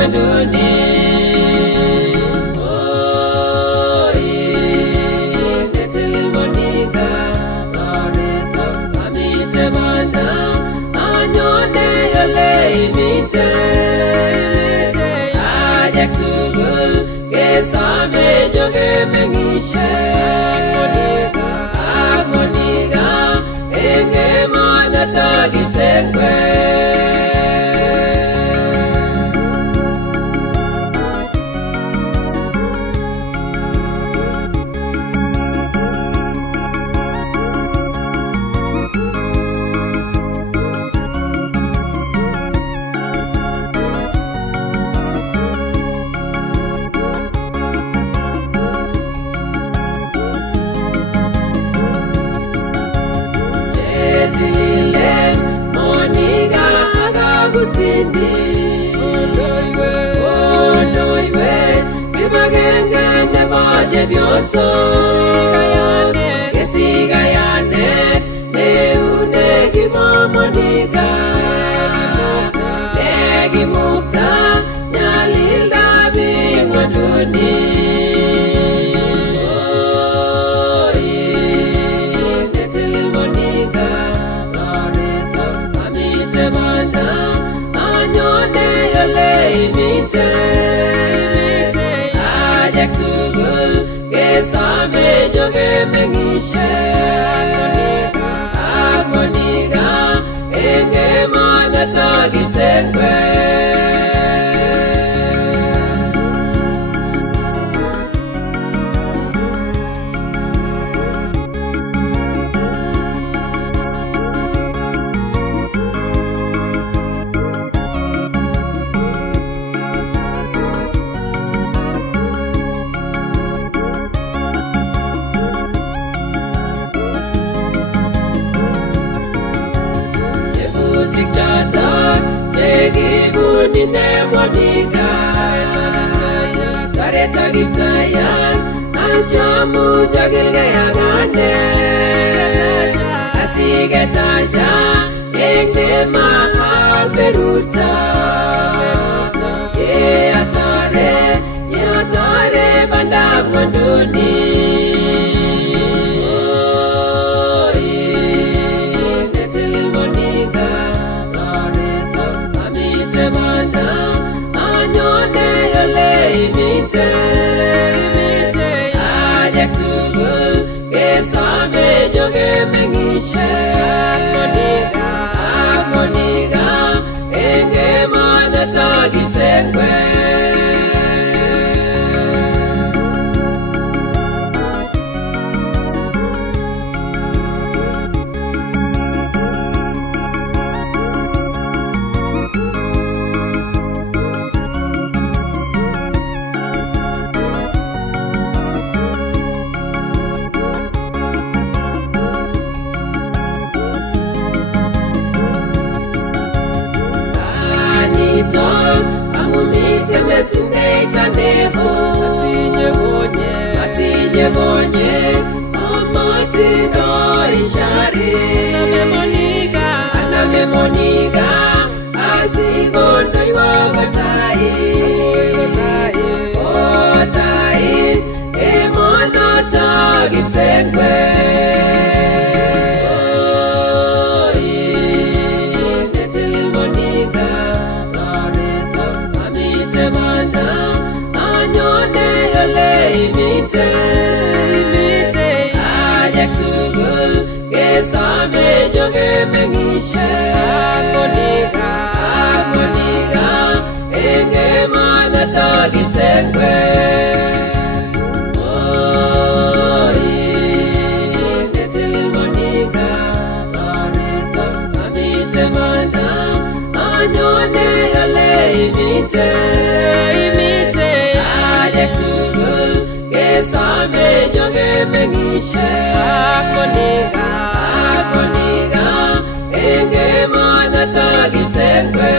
ng'wonduni. Netilil Monica toreto amite banda anyone ole imite ajak tugul kesame joge mengishe Monica enge monata gipsenkwe. Tililen Monica Agustini Ondoiwe Kibagenge nebo chepyoso Kesigayanet neune kibo Monica Egimukta nyalilda bing'wonduni. Ajak tugul kesame joge mengishe Monica enge monata gipsenkwe. Chegibunine Monica tareta giptayan ashamu jagilgayagane asigetaja engne mahal perurta yatare bandab ng'wonduni. Ajak tugul kesame joge mengishe Monica enge monata gipsenkwe. Amumite mesindeita neho atinye gonye amatindo ishari aname Monica asigondo iwagotai otait emonata gipsenkwe. Ajak tugul kesame joge mengishe Monica enge monata gipsenkwe. Netilil Monica toreto amite banda anyone ole imite ajak tugul kesame joge mengishe Monica enge monata gipsenkwe.